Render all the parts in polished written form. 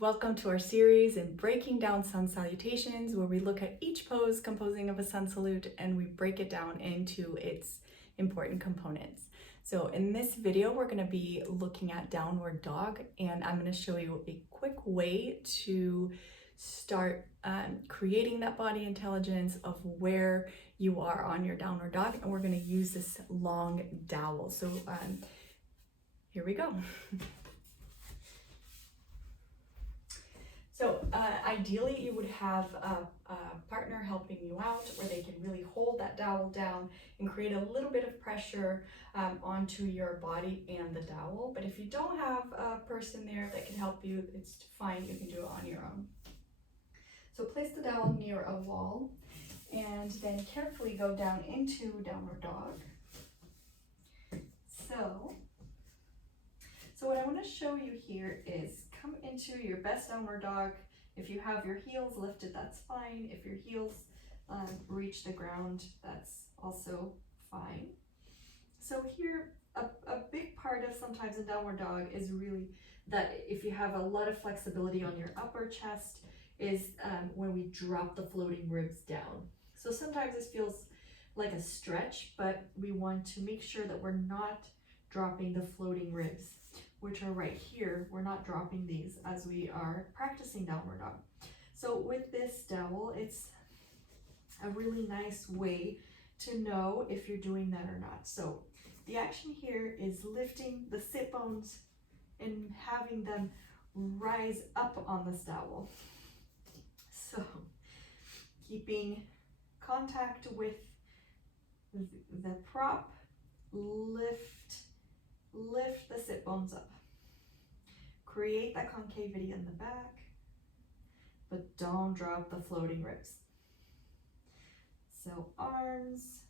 Welcome to our series in breaking down Sun Salutations, where we look at each pose composing of a sun salute and we break it down into its important components. So in this video, we're going to be looking at downward dog, and I'm going to show you a quick way to start creating that body intelligence of where you are on your downward dog, and we're going to use this long dowel. So here we go. So ideally you would have a partner helping you out where they can really hold that dowel down and create a little bit of pressure onto your body and the dowel. But if you don't have a person there that can help you, it's fine, you can do it on your own. So place the dowel near a wall and then carefully go down into downward dog. So what I want to show you here is come into your best downward dog. If you have your heels lifted, that's fine. If your heels reach the ground, that's also fine. So here, a big part of sometimes in downward dog is really that if you have a lot of flexibility on your upper chest is when we drop the floating ribs down. So sometimes this feels like a stretch, but we want to make sure that we're not dropping the floating ribs, which are right here. We're not dropping these as we are practicing downward dog. So with this dowel, it's a really nice way to know if you're doing that or not. So the action here is lifting the sit bones and having them rise up on this dowel. So keeping contact with the prop, lift the sit bones up. Create that concavity in the back, but don't drop the floating ribs. So arms,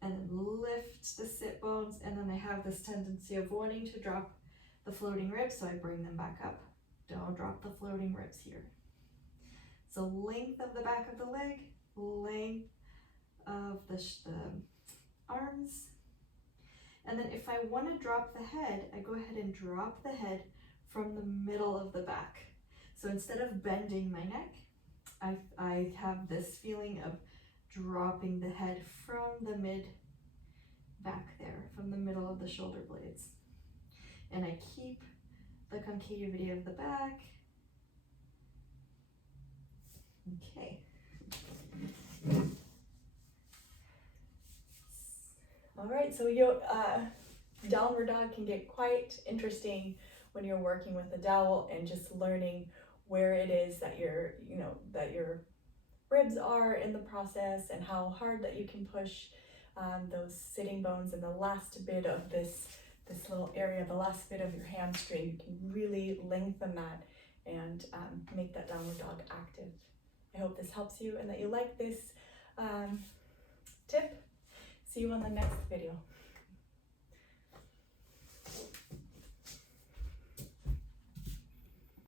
and then lift the sit bones, and then I have this tendency of wanting to drop the floating ribs, so I bring them back up. Don't drop the floating ribs here. So length of the back of the leg, length of the arms. And then if I want to drop the head, I go ahead and drop the head from the middle of the back. So instead of bending my neck, I have this feeling of dropping the head from the mid back there, from the middle of the shoulder blades. And I keep the concavity of the back. Okay. All right, so downward dog can get quite interesting when you're working with a dowel and just learning where it is that that your ribs are in the process and how hard that you can push those sitting bones and the last bit of this little area, the last bit of your hamstring. You can really lengthen that and make that downward dog active. I hope this helps you and that you like this tip. See you on the next video.